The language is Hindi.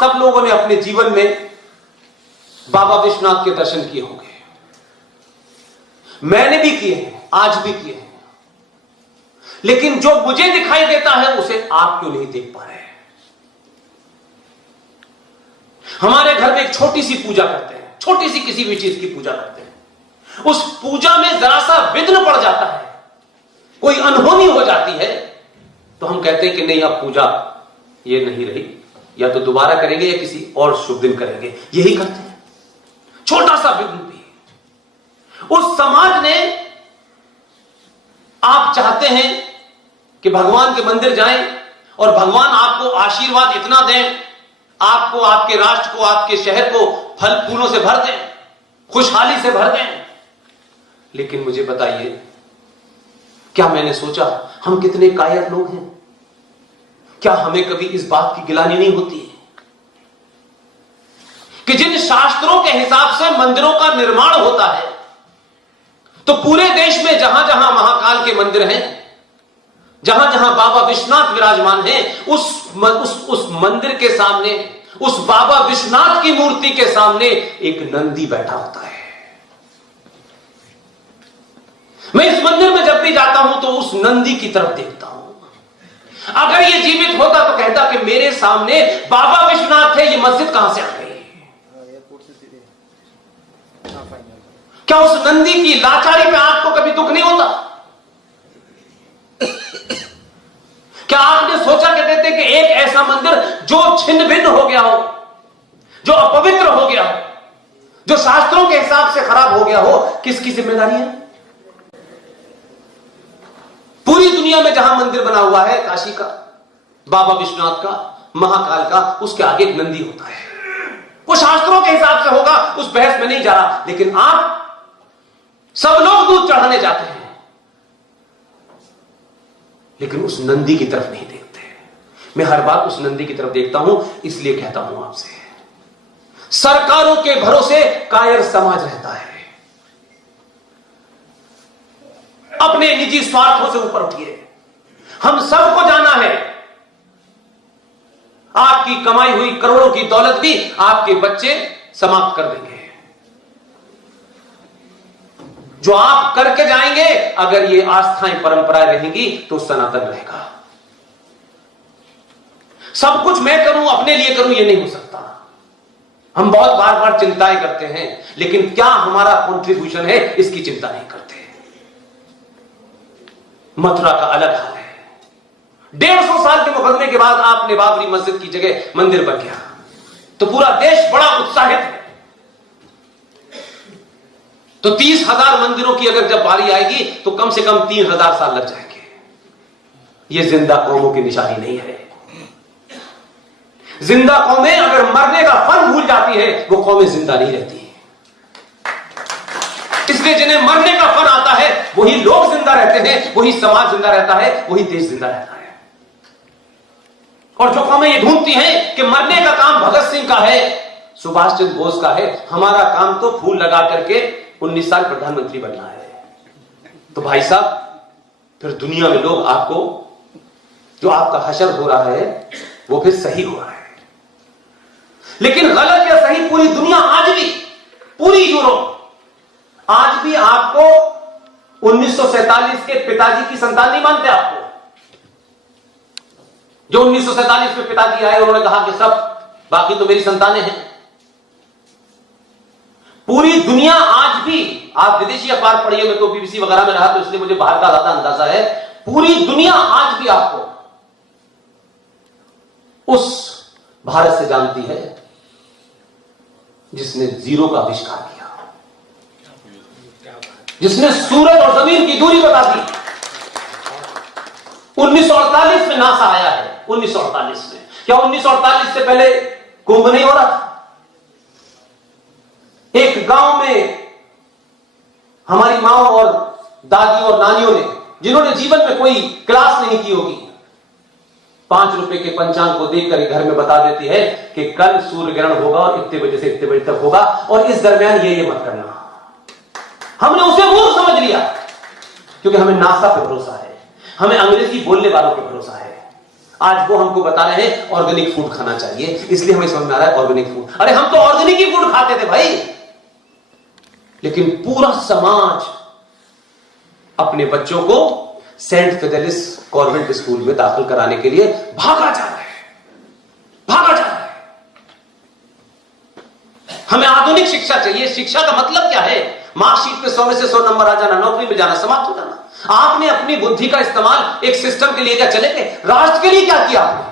सब लोगों ने अपने जीवन में बाबा विश्वनाथ के दर्शन किए होंगे। मैंने भी किए हैं, आज भी किए हैं, लेकिन जो मुझे दिखाई देता है उसे आप क्यों नहीं देख पा रहे हैं? हमारे घर में एक छोटी सी पूजा करते हैं, छोटी सी किसी भी चीज की पूजा करते हैं, उस पूजा में जरा सा विघ्न पड़ जाता है, कोई अनहोनी हो जाती है, तो हम कहते हैं कि नहीं अब पूजा ये नहीं रही, या तो दोबारा करेंगे या किसी और शुभ दिन करेंगे। यही करते हैं, छोटा सा विघ्न भी। उस समाज ने, आप चाहते हैं कि भगवान के मंदिर जाएं और भगवान आपको आशीर्वाद इतना दें, आपको, आपके राष्ट्र को, आपके शहर को फल फूलों से भर दें, खुशहाली से भर दें। लेकिन मुझे बताइए, क्या मैंने सोचा हम कितने कायर लोग हैं? क्या हमें कभी इस बात की गिलानी नहीं होती है कि जिन शास्त्रों के हिसाब से मंदिरों का निर्माण होता है, तो पूरे देश में जहां जहां महाकाल के मंदिर हैं, जहां जहां बाबा विश्वनाथ विराजमान हैं, उस मंदिर के सामने, उस बाबा विश्वनाथ की मूर्ति के सामने एक नंदी बैठा होता है। मैं इस मंदिर में जब भी जाता हूं तो उस नंदी की तरफ देखता हूं। अगर ये जीवित होता तो कहता कि मेरे सामने बाबा विश्वनाथ है, ये मस्जिद कहां से आ गई? क्या उस नंदी की लाचारी पे आपको कभी दुख नहीं होता? क्या आपने सोचा कहते थे कि एक ऐसा मंदिर जो छिन्न भिन्न हो गया हो, जो अपवित्र हो गया हो, जो शास्त्रों के हिसाब से खराब हो गया हो, किसकी जिम्मेदारी है? पूरी दुनिया में जहां मंदिर बना हुआ है, काशी का, बाबा विश्वनाथ का, महाकाल का, उसके आगे एक नंदी होता है। वो शास्त्रों के हिसाब से होगा, उस बहस में नहीं जा रहा, लेकिन आप सब लोग दूध चढ़ाने जाते हैं, लेकिन उस नंदी की तरफ नहीं देखते। मैं हर बार उस नंदी की तरफ देखता हूं, इसलिए कहता हूं आपसे, सरकारों के भरोसे कायर समाज रहता है। अपने निजी स्वार्थों से ऊपर उठिए। हम सबको जाना है, आपकी कमाई हुई करोड़ों की दौलत भी आपके बच्चे समाप्त कर देंगे। जो आप करके जाएंगे, अगर ये आस्थाएं परंपराएं रहेंगी तो सनातन रहेगा। सब कुछ मैं करूं, अपने लिए करूं, ये नहीं हो सकता। हम बहुत बार बार चिंताएं करते हैं, लेकिन क्या हमारा कंट्रीब्यूशन है, इसकी चिंता नहीं करते। मथुरा का अलग हाल है। 150 साल के मुकदमे के बाद आपने बाबरी मस्जिद की जगह मंदिर बन गया, तो पूरा देश बड़ा उत्साहित है। तो 30,000 मंदिरों की अगर जब बारी आएगी तो कम से कम 3,000 साल लग जाएंगे। यह जिंदा कौमों की निशानी नहीं है। जिंदा कौमें अगर मरने का फन भूल जाती है, वो कौमें जिंदा नहीं रहती। इसलिए जिन्हें मरने का फन आता है, वही लोग जिंदा रहते हैं, वही समाज जिंदा रहता है, वही देश जिंदा रहता है। और जो कौमें ये ढूंढती हैं कि मरने का काम भगत सिंह का है, सुभाष चंद्र बोस का है, हमारा काम तो फूल लगा करके 19 साल प्रधानमंत्री बनना है, तो भाई साहब फिर दुनिया में लोग आपको, जो आपका हशर हो रहा है वो फिर सही हो रहा है। लेकिन गलत या सही, पूरी दुनिया आज भी, पूरी यूरोप आज भी आपको 1947 के पिताजी की संतान नहीं मानते। आपको जो 1947 में पिताजी आए, उन्होंने कहा कि सब बाकी तो मेरी संतानें हैं। पूरी दुनिया आज भी, आप विदेशी अखबार पढ़िए, मैं तो बीबीसी वगैरह में रहा तो इसलिए मुझे बाहर का ज्यादा अंदाजा है। पूरी दुनिया आज भी आपको उस भारत से जानती है जिसने जीरो का आविष्कार किया, जिसने सूरज और जमीन की दूरी बता दी। 1948 में नासा आया है। 1948 में, क्या 1948 से पहले कुंभ नहीं हो रहा था? एक गांव में हमारी माँ और दादी और नानियों ने, जिन्होंने जीवन में कोई क्लास नहीं की होगी, 5 रुपए के पंचांग को देखकर घर में बता देती है कि कल सूर्य ग्रहण होगा और इतने बजे से इतने बजे तक होगा, और इस दरमियान ये मत करना। हमने उसे मूर्ख समझ लिया, क्योंकि हमें नासा पे भरोसा है, हमें अंग्रेजी बोलने वालों पे भरोसा है। आज वो हमको बता रहे हैं ऑर्गेनिक फूड खाना चाहिए, इसलिए हमें समझ में आ रहा है ऑर्गेनिक फूड। अरे हम तो ऑर्गेनिक ही फूड खाते थे भाई, लेकिन पूरा समाज अपने बच्चों को सेंट फिडेलिस कॉन्वेंट स्कूल में दाखिल कराने के लिए भागा जा रहा है, भागा जा रहा है। हमें आधुनिक शिक्षा चाहिए। शिक्षा का मतलब क्या है? मार्कशीट पे 100 में से 100 नंबर आ जाना, नौकरी मिल जाना, समाप्त हो जाना। आपने अपनी बुद्धि का इस्तेमाल एक सिस्टम के लिए क्या चले गए? राष्ट्र के लिए क्या किया आपने?